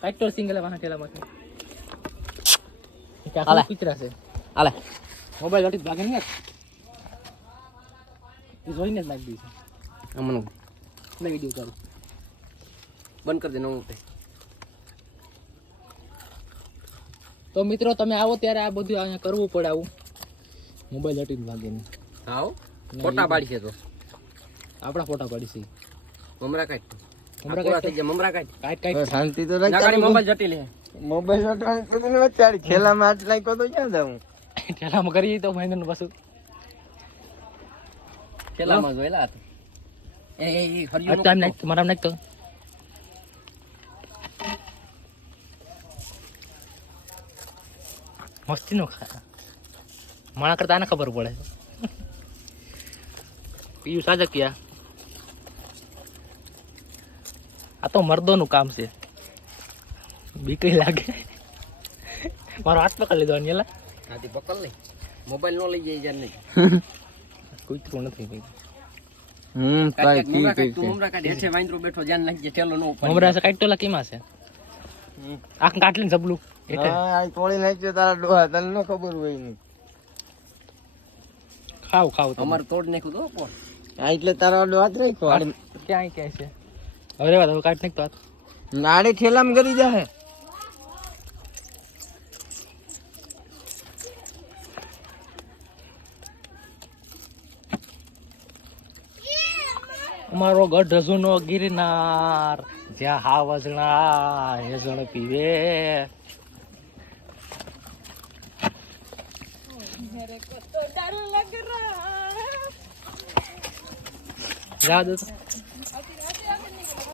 Factor single વાહ ઠેલામાંથી કે હાલે. આ કુતરા છે હાલે મોબાઈલ હટી ભાગે ને એ જોઈને જ નાખી દીધું અમનું એટલે વિડીયો ચાલુ બંધ કરી દે નવું તે તો મિત્રો તમે આવો ત્યારે આ બધું અહીંયા કરવું પડે આવું મોબાઈલ હટીને ભાગે નહીં આવો ફોટા પાડી છે તો આપણા ફોટા પાડી છે મમરા કાઢ મમરા પૂરા કાઢ થઈ ગયા મમરા કાઢ કાઢ શાંતિ તો નાગાડી મોબાઈલ જટી લે મોબાઈલ વચાડી ખેલામાં હાથ નાખ્યો તો ક્યાં જાઉં ઠેલામાં કરીએ તો મહિનાનું પાછું ખેલામાં જોયેલા હતા એ હરિયો ટાઈમ નાખ મારા નાખ તો મસ્તી નો ખા માણા કરતા આને ખબર પડે પીયું સાજકિયા આ તો મર્દોનું કામ છે બીકરી લાગે મારો હાથ પકડી લીધો અનિયલા હાથી પકડ લે મોબાઈલ નો લઈ જાય જાન નહીં કૂતરું નથી ભાઈ મમરા કાઢ તું મમરા કાઢ હેઠે વાંદરો બેઠો જાન લાગી જાય ઠેલો નો મમરા છે કાઢ ટોલા કેમાં છે આખ કાટલીને જબલું એટલે આ તોડી નાખ્યો તારા ડોહા તને ન ખબર હોય ને ખાવ ખાવ તમે. અમારે તોડ નાખ્યું તો કોણ આ એટલે તારા ડોહા જ રાખ્યો ક્યાંય ક્યાંય છે હવે રેવા દો કાઢ નાખ તો હાથ. નાડે ઠેલામાં કરી જાહે અમારો ગઢ જૂનો ગિરનાર જ્યાં હાવજણા હેજણ પીવે જા દો તો.